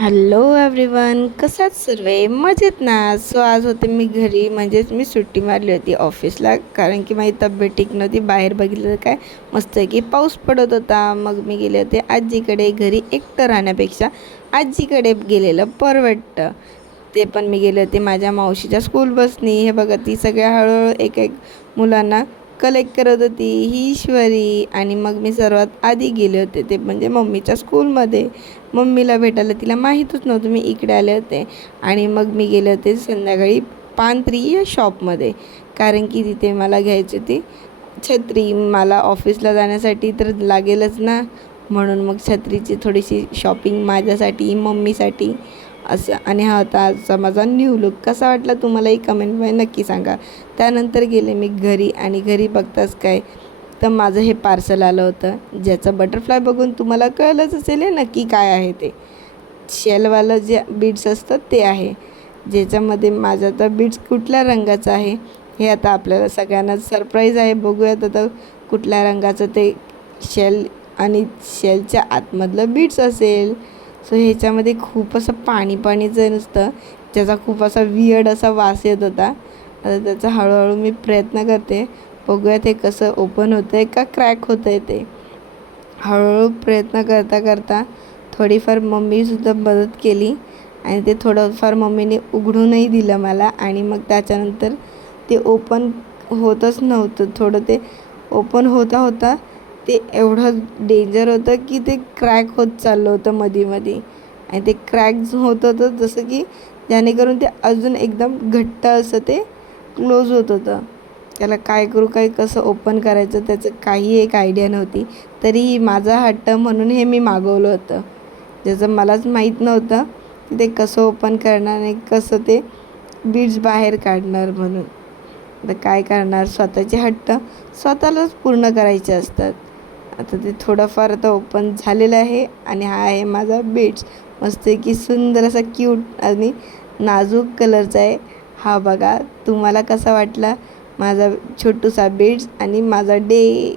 Hello everyone, Kasat सर्व मजेत ना. सो आज होते मी घरी, म्हणजेच मी सुट्टी मारली होती ऑफिसला, कारण की माझी तब्येत ठीक नव्हती. बाहेर बघितलं काय मस्त आहे की पाऊस पडत होता. मग मी गेले होते आजीकडे. घरी एकटं राहण्यापेक्षा आजीकडे गेलेलं परवडतं. ते पण मी गेले होते माझ्या मावशीच्या स्कूल बसनी. हे बघा, ती सगळ्या हळूहळू एक एक मुलांना कलेक्ट करत होती, ही ईश्वरी. आणि मग मी सर्वात आधी गेले होते ते म्हणजे मम्मीच्या स्कूलमध्ये मम्मीला भेटायला. तिला माहीतच नव्हतं मी इकडे आले होते. आणि मग मी गेले होते संध्याकाळी पानत्री या शॉपमध्ये, कारण की तिथे मला घ्यायची होती छत्री. मला ऑफिसला जाण्यासाठी तर लागेलच ना, म्हणून मग छत्रीची थोडीशी शॉपिंग माझ्यासाठी मम्मीसाठी असं. आणि हा होता आजचा माझा न्यू लुक. कसा वाटला तुम्हालाही कमेंटमध्ये नक्की सांगा. त्यानंतर गेले मी घरी, आणि घरी बघताच काय तर माझं हे पार्सल आलं होतं, ज्याचं बटरफ्लाय बघून तुम्हाला कळलंच असेल हे नक्की काय आहे. ते शेलवालं जे बीड्स असतात ते आहे, ज्याच्यामध्ये माझा तर बीड्स कुठल्या रंगाचं आहे हे आता आपल्याला सगळ्यांना सरप्राईज आहे. बघूयात आता कुठल्या रंगाचं ते शेल आणि शेलच्या आतमधलं बीड्स असेल. सो ह्याच्यामध्ये खूप असं पाणी पाणीचं नुसतं, ज्याचा खूप असा वियर्ड असा वास येत होता. आता त्याचा हळूहळू मी प्रयत्न करते. बघूया ते कसं ओपन होतं आहे का क्रॅक होतं आहे. ते हळूहळू प्रयत्न करता करता थोडीफार मम्मीसुद्धा मदत केली, आणि ते थोडंफार मम्मीने उघडूनही दिलं मला. आणि मग त्याच्यानंतर ते ओपन होतच नव्हतं. थोडं ते ओपन होता होता ते एवढं डेंजर होतं की ते क्रॅक होत चाललं होतं मध्ये. आणि ते क्रॅक होत होतं जसं की जेणेकरून ते अजून एकदम घट्ट असं ते क्लोज होत होतं. त्याला काय करू, काय कसं ओपन करायचं त्याचं काही एक आयडिया नव्हती. तरीही माझा हट्ट म्हणून हे मी मागवलं होतं, ज्याचं मलाच माहीत नव्हतं की ते कसं ओपन करणार आणि कसं ते बीड्स बाहेर काढणार. म्हणून आता काय करणार, स्वतःचे हट्ट स्वतःलाच पूर्ण करायचे असतात. आता ते थोडंफार आता ओपन झालेलं आहे, आणि हा आहे माझा बीड्स. मस्त की सुंदर असा क्यूट आणि नाजूक कलरचा आहे हा. बघा तुम्हाला कसा वाटला माझा छोटूसा बीड्स आणि माझा डे.